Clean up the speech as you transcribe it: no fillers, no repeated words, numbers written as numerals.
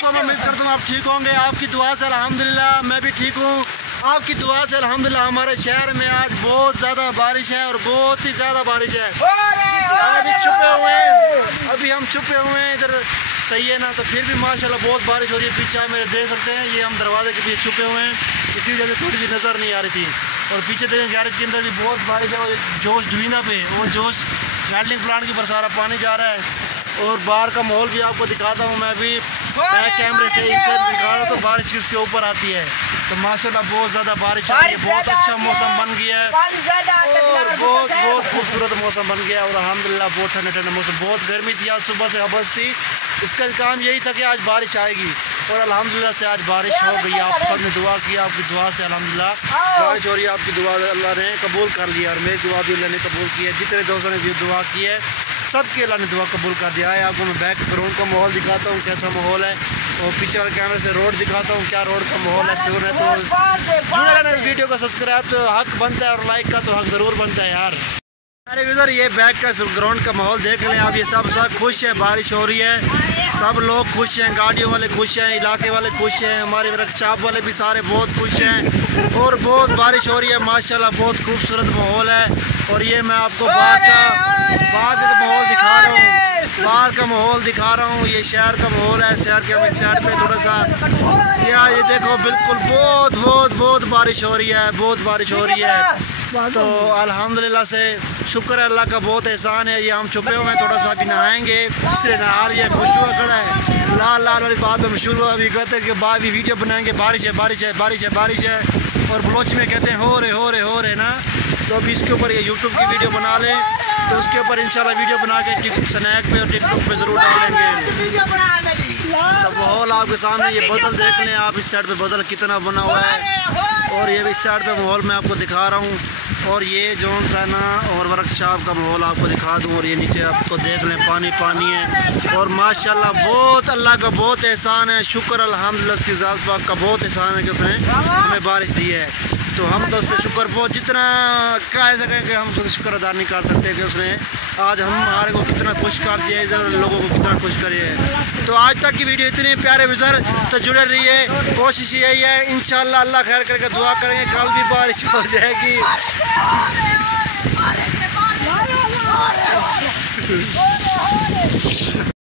ठीक हूँ, मैं उम्मीद करता हूँ आप ठीक होंगे। आपकी दुआ से अल्हम्दुलिल्लाह मैं भी ठीक हूँ। आपकी दुआ से अल्हम्दुलिल्लाह हमारे शहर में आज बहुत ज़्यादा बारिश है और बहुत ही ज़्यादा बारिश है। अभी हम छुपे हुए हैं इधर, सही है ना। तो फिर भी माशाल्लाह बहुत बारिश हो रही है। पीछे आप मेरे देख सकते हैं, ये हम दरवाजे के पीछे छुपे हुए हैं, इसी वजह से थोड़ी सी नज़र नहीं आ रही थी। और पीछे देखें गैरेज के अंदर भी बहुत बारिश है। और जोश धुइंदा पे वो जोश वेल्डिंग प्लांट के ऊपर सारा पानी जा रहा है। और बाहर का माहौल भी आपको दिखाता हूँ मैं भी, मैं कैमरे से इनसे दिखा रहा हूँ। तो बारिश किसके ऊपर आती है। तो माशाल्लाह बहुत ज़्यादा बारिश आ रही है, बहुत अच्छा मौसम बन गया है, बहुत बहुत खूबसूरत मौसम बन गया है। और अल्हम्दुलिल्लाह बहुत ठंडा ठंडा मौसम, बहुत गर्मी थी आज सुबह से हबस थी। इसका काम यही था कि आज बारिश आएगी और अल्हम्दुलिल्लाह से आज बारिश हो गई। आप सब ने दुआ की, आपकी दुआ से अल्हम्दुलिल्लाह बारिश हो रही है। आपकी दुआ अल्लाह ने कबूल कर लिया और मेरी दुआ भी अल्लाह ने कबूल की है। जितने दोस्तों ने भी दुआ की है सबके अल्लाह ने दुआ कबूल कर दिया है। आपको मैं बैकग्राउंड का माहौल दिखाता हूँ कैसा माहौल है, और पीछे वाले कैमरे से रोड दिखाता हूँ क्या रोड का माहौल है। सिर है तो जुड़े रहना इस वीडियो का, सब्सक्राइब तो हक बनता है और लाइक का तो हक ज़रूर बनता है यार। अरे इधर ये बैक का ग्राउंड का माहौल देख लें आप, ये सब खुश है, बारिश हो रही है, सब लोग खुश हैं, गाड़ियों वाले खुश हैं, इलाके वाले खुश हैं, हमारे वर्कशॉप वाले भी सारे बहुत खुश हैं। और बहुत बारिश हो रही है माशाल्लाह, बहुत खूबसूरत माहौल है। और ये मैं आपको बाहर का माहौल दिखा रहा हूँ, बाहर का माहौल दिखा रहा हूँ। ये शहर का माहौल है, शहर के हम एक साइड पे थोड़ा सा ये देखो बिल्कुल बहुत बहुत बहुत बारिश हो रही है, बहुत बारिश हो रही है। तो अल्हम्दुलिल्लाह से शुक्र है, अल्लाह का बहुत एहसान है। ये हम छुपे हुए हैं, थोड़ा सा अभी नहाएंगे, इसलिए नहा रही है, खुशबू खड़ा है लाल लाल वाली बात हम शुरू अभी कहते हैं कि बाद भी वीडियो बनाएंगे, बारिश है बारिश है बारिश है बारिश है। और बलोच में कहते हैं हो रहे ना। तो अभी इसके ऊपर ये यूट्यूब की वीडियो बना लें, तो उसके ऊपर इंशाल्लाह वीडियो बना के स्नैक पे और टिकटॉक पे ज़रूर डालेंगे। तो माहौल आपके सामने ये बदल देख लें आप, इस साइड पे बदल कितना बना हुआ है, और ये इस साइड पे माहौल मैं आपको दिखा रहा हूँ। और ये जोन सा ना और वर्कशॉप का माहौल आपको दिखा दूँ। और ये नीचे आपको देख लें पानी पानी है। और माशाल्लाह बहुत अल्लाह का बहुत एहसान है, शुक्र अल्हम्दुलिल्लाह उसकी ज़ात पाक का बहुत एहसान है कि उसने हमें बारिश दी है। तो हम तो उससे शुक्र बहुत जितना कह सकें कि हम उसका शुक्र अदा नहीं कर सकते कि उसने आज हमारे को कितना खुश कर दिया, इधर लोगों को कितना खुश करिए। तो आज तक की वीडियो इतने प्यारे विज़र, तो जुड़े रहिए, कोशिश यही है इंशाल्लाह अल्लाह खैर करके दुआ करेंगे कल भी बारिश हो जाएगी।